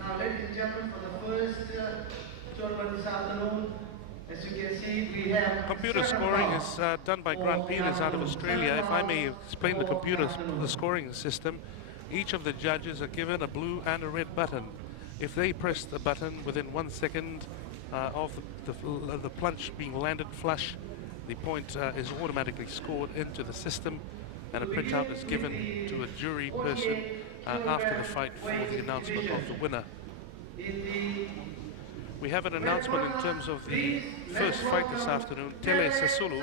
Now, ladies and gentlemen, for the first tournament this afternoon, as you can see, we have computer scoring is done by Grant Peters out of Australia. If I may explain the scoring system, each of the judges are given a blue and a red button. If they press the button within 1 second of the plunge being landed flush, the point is automatically scored into the system, and a printout is given to a jury person after the fight for the announcement of the winner. We have an announcement in terms of the first fight this afternoon. Tele Sasulu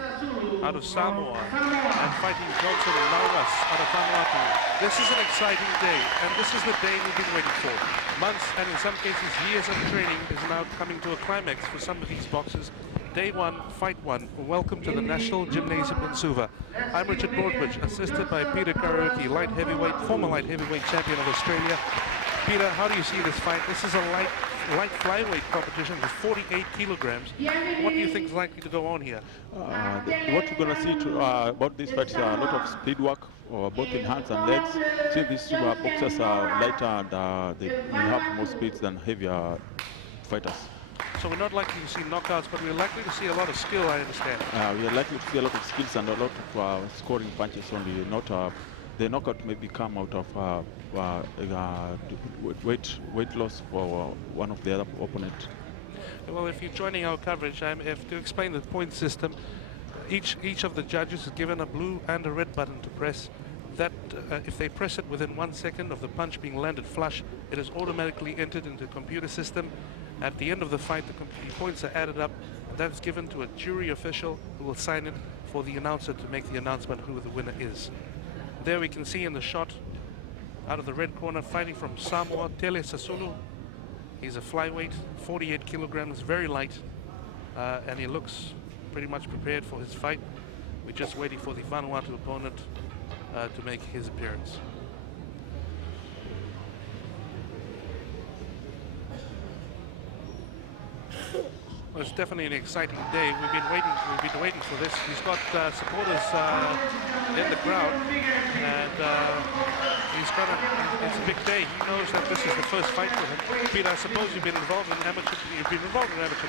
out of Samoa and fighting Johnson Nauras out of Vanuatu. This is an exciting day, and this is the day we've been waiting for. Months and in some cases years of training is now coming to a climax for some of these boxers. Day one, fight one. Welcome to the National Gymnasium in Suva. I'm Richard Broadbridge, assisted by Peter Curran, the former light heavyweight champion of Australia. Peter, how do you see this fight? This is a light flyweight competition with 48 kilograms. What do you think is likely to go on here? What you're going to see about this fight is a lot of speed work, both in hands and legs. See, these two boxers are lighter and they will have more speeds than heavier fighters. So we're not likely to see knockouts, but we're likely to see a lot of skill, I understand. We are likely to see a lot of skills and a lot of scoring punches only. Not the knockout may come out of weight loss for one of the other opponents. Well, if you're joining our coverage, I have to explain the point system. Each of the judges is given a blue and a red button to press. That if they press it within 1 second of the punch being landed flush, it is automatically entered into the computer system. At the end of the fight, the points are added up. That's given to a jury official who will sign it for the announcer to make the announcement who the winner is. There we can see in the shot, out of the red corner, fighting from Samoa, Tele Sasulu. He's a flyweight, 48 kilograms, very light, and he looks pretty much prepared for his fight. We're just waiting for the Vanuatu opponent to make his appearance. Well, it's definitely an exciting day. We've been waiting for this. He's got supporters in the crowd, and it's a big day. He knows that this is the first fight for him. Peter, I suppose you've been involved in amateur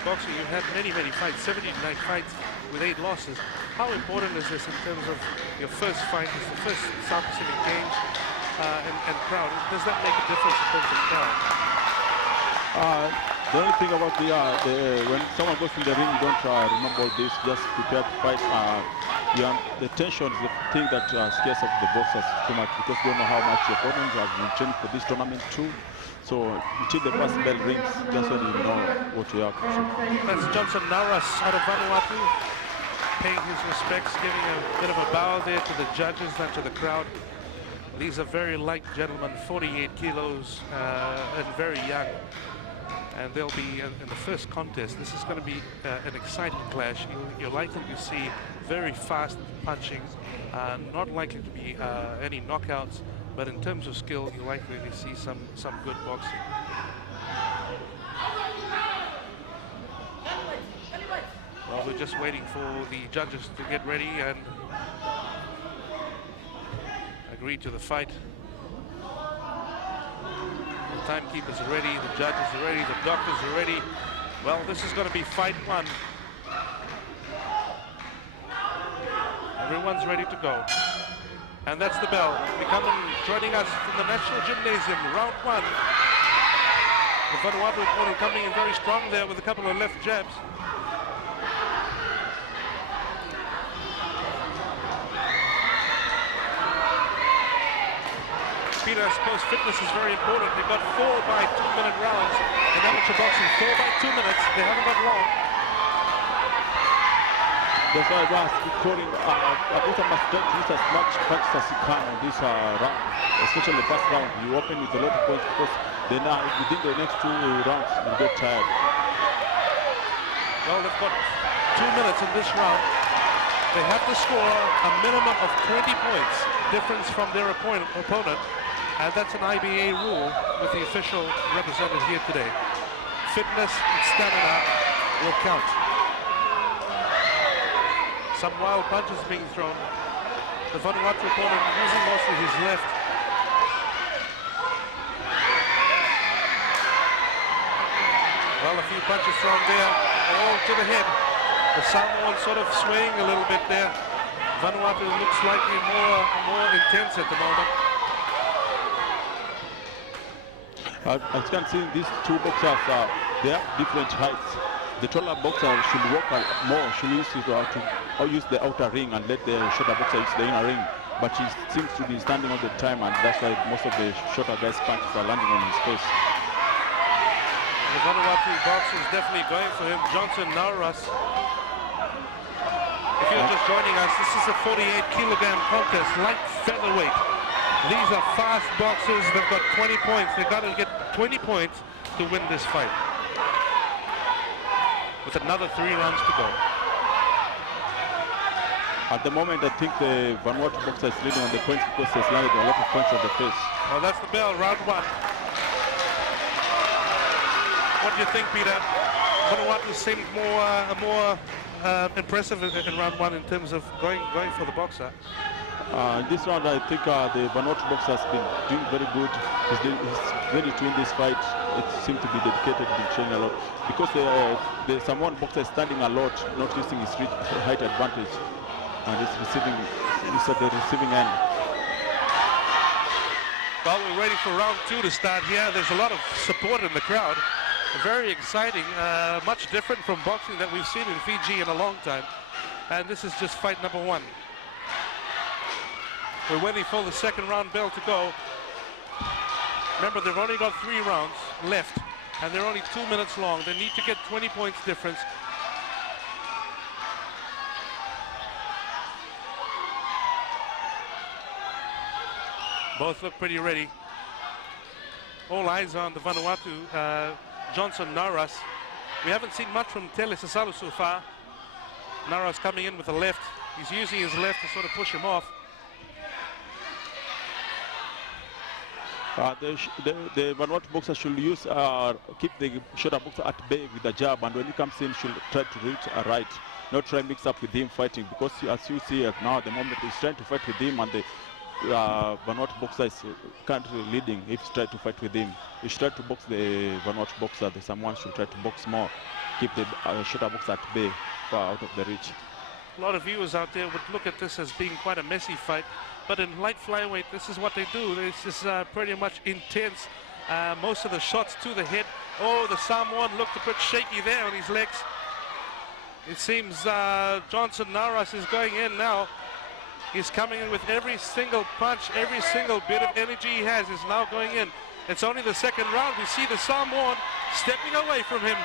boxing. You've had many fights, 79 fights with 8 losses. How important is this in terms of your first fight? It's the first South Pacific Games and crowd. Does that make a difference in terms of crowd? The only thing about when someone goes in the ring, you don't remember all this, just prepare to fight. The tension is the thing that scares up the boxers too much, because they don't know how much the opponents have been training for this tournament too. So until the first bell rings, that's when you know what you have. That's Johnson Nauras out of Vanuatu, paying his respects, giving a bit of a bow there to the judges and to the crowd. These are very light gentlemen, 48 kilos and very young. And they'll be in the first contest. This is going to be an exciting clash. You're likely to see very fast punching, not likely to be any knockouts, but in terms of skill, you're likely to see some good boxing. Well, we're just waiting for the judges to get ready and agree to the fight. Timekeepers are ready, the judges are ready, the doctors are ready. Well, this is going to be fight one. Everyone's ready to go. And that's the bell. Joining us from the National Gymnasium, round one. The Vanuatu opponent coming in very strong there with a couple of left jabs. Peter, I suppose fitness is very important. They've got 4 by 2-minute rounds in amateur boxing. 4 by 2 minutes. They haven't got long. That's why I was recording. A boxer must use as much punches as he can on this round, especially the first round. You open with a lot of points, because then within the next 2 rounds you get tired. Well, they've got 2 minutes in this round. They have to score a minimum of 20 points difference from their opponent. And that's an IBA rule with the official represented here today. Fitness and stamina will count. Some wild punches being thrown. The Vanuatu opponent using mostly his left. Well, a few punches thrown there, all to the head. The Samoan sort of swaying a little bit there. Vanuatu looks slightly more intense at the moment. As you can see, these two boxers, they have different heights. The taller boxer should work more, should use the outer ring and let the shorter boxer use the inner ring. But he seems to be standing all the time, and that's why most of the shorter guys' punches are landing on his face. The Vanuatu boxer is definitely going for him. Johnson Nauras. If you're just joining us, this is a 48-kilogram contest, light featherweight. These are fast boxers. They've got 20 points. They've got to get 20 points to win this fight. With another 3 rounds to go. At the moment, I think the Vanuatu boxer is leading on the points because he's landed a lot of points on the face. Well, that's the bell, round 1. What do you think, Peter? Vanuatu seemed more impressive in round 1 in terms of going for the boxer. This round, I think the Vanuatu boxer has been doing very good. He's ready to win this fight. It seems to be dedicated, been training a lot. Because the Samoan boxer is standing a lot, not using his height advantage. And he's at the receiving end. Well, we're ready for round 2 to start here. There's a lot of support in the crowd. Very exciting, much different from boxing that we've seen in Fiji in a long time. And this is just fight number 1. We're waiting for the second round bell to go. Remember, they've only got 3 rounds left, and they're only 2 minutes long. They need to get 20 points difference. Both look pretty ready. All eyes on the Vanuatu, Johnson Nauras. We haven't seen much from Tele Sasalu so far. Nauras coming in with a left. He's using his left to sort of push him off. The Vanuatu boxer should use keep the shorter boxer at bay with the jab, and when he comes in, should try to reach a right, not try to mix up with him fighting, because as you see now at the moment he's trying to fight with him, and the Vanuatu boxer is currently leading. If he's trying to fight with him, he should try to box the Vanuatu boxer. The Samoan should try to box more, keep the shorter boxer at bay, far out of the reach. A lot of viewers out there would look at this as being quite a messy fight, but in light flyweight, this is what they do. This is pretty much intense. Most of the shots to the head. Oh, the Samoan looked a bit shaky there on his legs. It seems Johnson Nauras is going in now. He's coming in with every single punch, every single bit of energy he has is now going in. It's only the second round. We see the Samoan stepping away from him.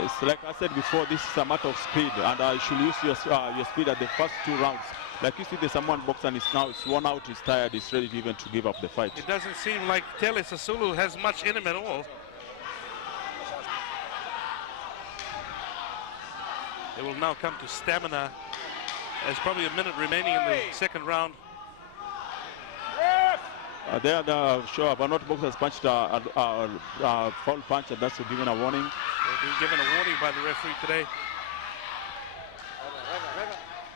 It's like I said before, this is a matter of speed, and you should use your speed at the first 2 rounds. Like you see the Samoan boxer is now worn out, he's tired, he's ready even to give up the fight. It doesn't seem like Tele Sasulu has much in him at all. It will now come to stamina. There's probably a minute remaining in the second round. There, sure, Vanuatu boxer has punched a foul punch, and that's given a warning. They've been given a warning by the referee today.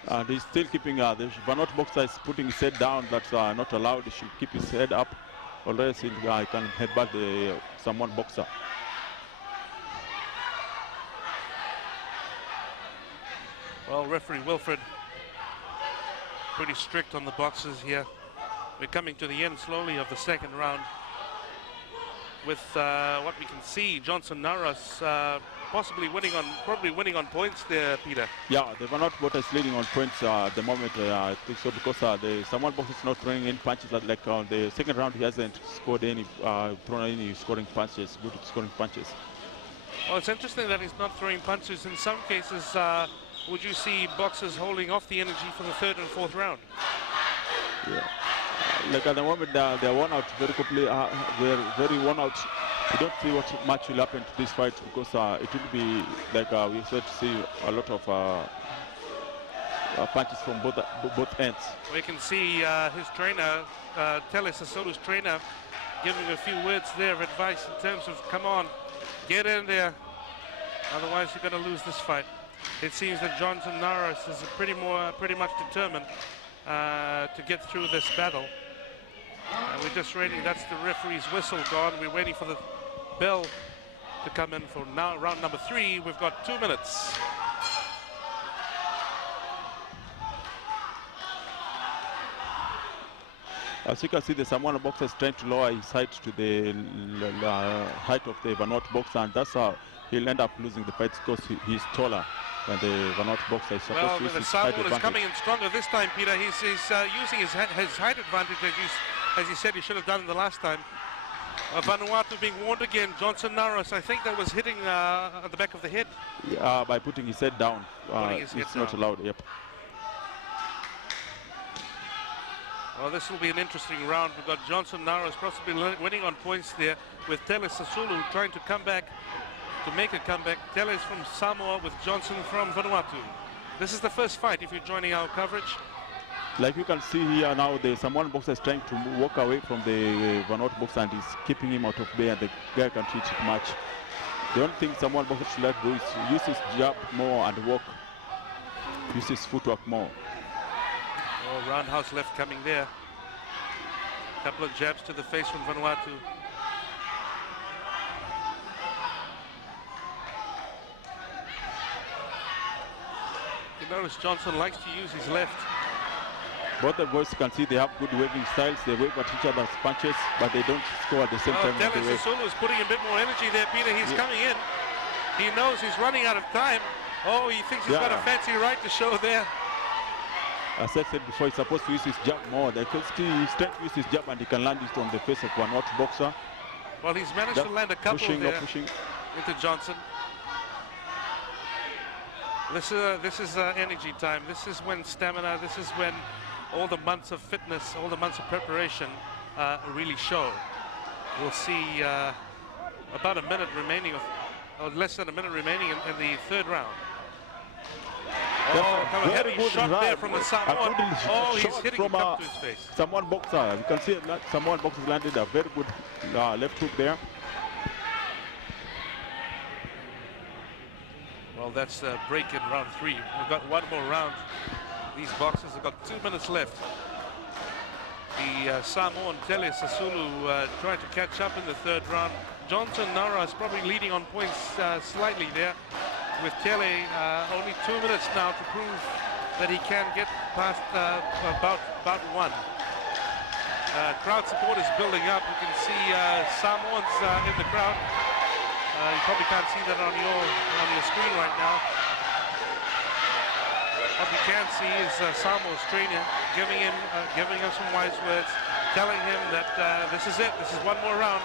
And he's still keeping, the Vanuatu boxer is putting his head down. That's not allowed. He should keep his head up, or else he can headbutt the Samoan boxer. Well, referee Wilfred, pretty strict on the boxers here. We're coming to the end slowly of the second round with what we can see, Johnson Nauras probably winning on points there, Peter. Yeah, the Vanuatu boxer is leading on points at the moment. I think so, because the Samoan boxer is not throwing in punches. Like the second round, he hasn't scored any, thrown any scoring punches, good scoring punches. Well, it's interesting that he's not throwing punches. In some cases, would you see boxers holding off the energy for the third and fourth round? Yeah. Like at the moment, they're worn out very quickly. They're very worn out. We don't see what much will happen to this fight, because it will be like we expect to see a lot of punches from both ends. We can see his trainer, Tele Sasolu's trainer, giving a few words there of advice in terms of, come on, get in there, otherwise you're going to lose this fight. It seems that Johnson Nauras is pretty much determined to get through this battle. We're just waiting. That's the referee's whistle gone. We're waiting for the bell to come in for now round number 3. We've got 2 minutes. As you can see, the Samoan boxer is trying to lower his height to the height of the Vanuatu boxer, and that's how he'll end up losing the fight, because he's taller than the Vanuatu boxer. He's supposed to use his height Samoan is advantage. coming in stronger this time, Peter. He's using his height advantage, as he said he should have done the last time. Vanuatu being warned again. Johnson Naras, I think that was hitting at the back of the head. Yeah, by putting his head down. His head It's not down. allowed, yep. Well, this will be an interesting round. We've got Johnson Naras possibly winning on points there, with Tele Sasulu trying to come back, to make a comeback. Tele is from Samoa with Johnson from Vanuatu. This is the first fight if you're joining our coverage. Like you can see here now, the Samoan boxer is trying to walk away from the Vanuatu boxer, and is keeping him out of bay, and the guy can treat it much. The only thing Samoan boxer should like to do is use his jab more and walk, use his footwork more. Oh, roundhouse left coming there. Couple of jabs to the face from Vanuatu. You notice Johnson likes to use his left. Both the boys, you can see they have good waving styles. They wave at each other's punches, but they don't score at the same time. Tele when they wave. Sasulu is putting a bit more energy there, Peter. He's coming in. He knows he's running out of time. Oh, he thinks he's got a fancy right to show there. As I said before, he's supposed to use his jab more. He's trying to use his jab, and he can land it on the face of Vanuatu boxer. Well, he's managed to land a couple there into Johnson. This is energy time. This is when stamina, this is when all the months of fitness, all the months of preparation really show. We'll see about a minute remaining, or less than a minute remaining in the 3rd round. Oh, a heavy shot there from the Samoan. Oh, he's hitting it up to his face. Samoan boxer. You can see Samoan boxer landed a very good left hook there. Well, that's a break in round 3. We've got one more round. These boxers have got 2 minutes left. The Samoan Tele Sasulu trying to catch up in the 3rd round. Johnson Nara is probably leading on points slightly there, with Tele only 2 minutes now to prove that he can get past about 1. Crowd support is building up. You can see Samoans in the crowd. You probably can't see that on your screen right now. What you can see is Samoa's trainer giving him some wise words, telling him that this is it. This is one more round.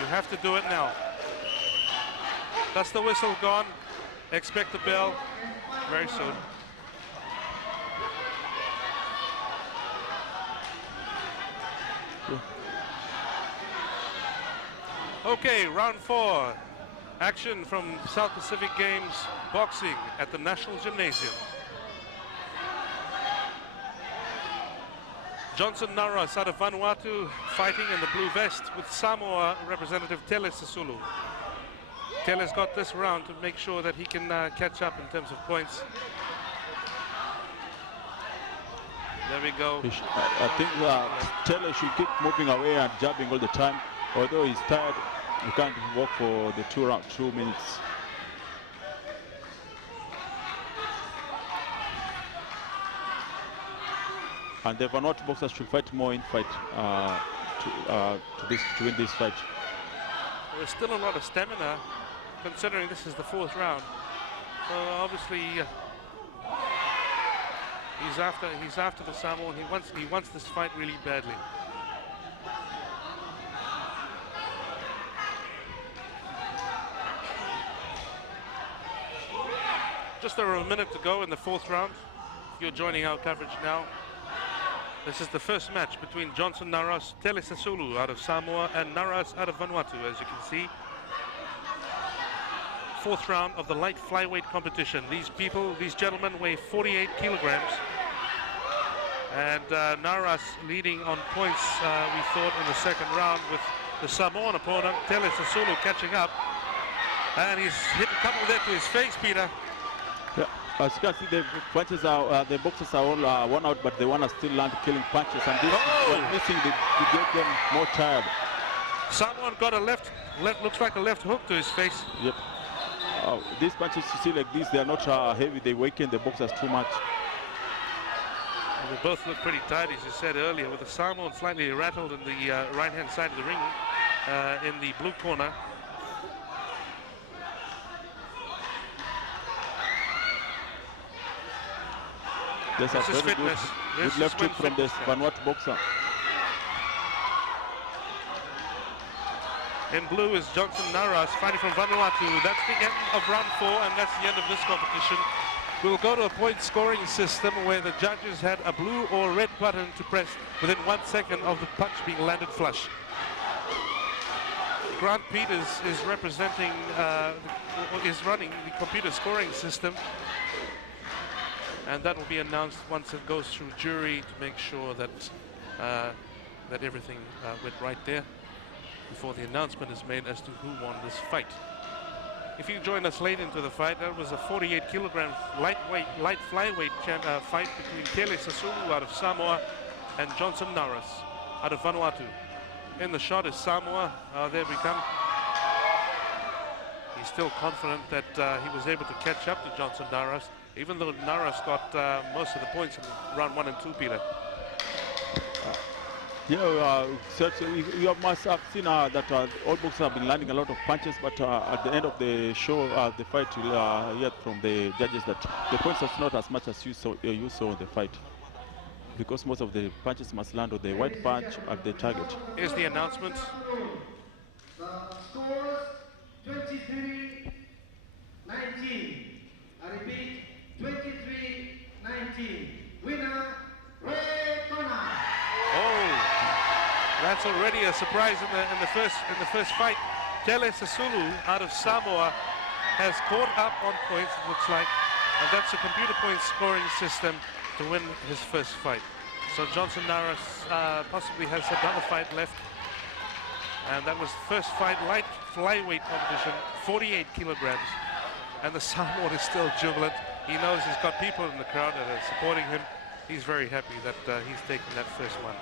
You have to do it now. That's the whistle gone. Expect the bell very soon. Okay, round 4. Action from South Pacific Games boxing at the National Gymnasium. Johnson Naras out of Vanuatu fighting in the blue vest with Samoa representative Tele Sasulu. Tele's got this round to make sure that he can catch up in terms of points. There we go. I think Tele should keep moving away and jabbing all the time. Although he's tired, he can't walk for the 2 minutes. And the Vanuatu boxers should fight more in fight to win this fight. There's still a lot of stamina, considering this is the 4th round. So obviously he's after the Samoan. He wants this fight really badly. Just over a minute to go in the 4th round. You're joining our coverage now. This is the first match between Johnson Naras, Tele Sasulu out of Samoa, and Naras out of Vanuatu, as you can see. 4th round of the light flyweight competition. These gentlemen weigh 48 kilograms. And Naras leading on points, we thought, in the 2nd round, with the Samoan opponent, Tele Sasulu, catching up. And he's hit a couple there to his face, Peter. Yeah. As you can see, the punches are, the boxers are all one out, but the one are still land killing punches, and this is what missing to get them more tired. Someone got a left, looks like a left hook to his face. Yep. These punches you see like this, they are not heavy. They weaken the boxers too much. And they both look pretty tight, as you said earlier, with the Samoan slightly rattled in the right-hand side of the ring in the blue corner. There's a very good left hook from this Vanuatu boxer. In blue is Johnson Naras fighting from Vanuatu. That's the end of round 4, and that's the end of this competition. We'll go to a point scoring system where the judges had a blue or red button to press within 1 second of the punch being landed flush. Grant Peters is representing, is running the computer scoring system, and that will be announced once it goes through jury to make sure that that everything went right there before the announcement is made as to who won this fight. If you join us late into the fight, that was a 48-kilogram light flyweight fight between Tele Sasulu out of Samoa and Johnson Naras out of Vanuatu. In the shot is Samoa. There we come. He's still confident that he was able to catch up to Johnson Naras, even though Naras got most of the points in round 1 and 2, Peter. Yeah, you must have seen that all boxers have been landing a lot of punches, but at the end of the show, the fight, you'll hear from the judges that the points are not as much as you saw in the fight, because most of the punches must land on the white punch at the target. Here's the announcement. The scores 23-19. I repeat, 23-19. Winner, red corner. Oh, that's already a surprise in the first fight. Tele Sasulu out of Samoa has caught up on points, it looks like, and that's a computer point scoring system to win his first fight. So Johnson Naras possibly has another fight left, and that was the first fight, light flyweight competition, 48 kilograms, and the Samoan is still jubilant. He knows he's got people in the crowd that are supporting him. He's very happy that he's taken that first one.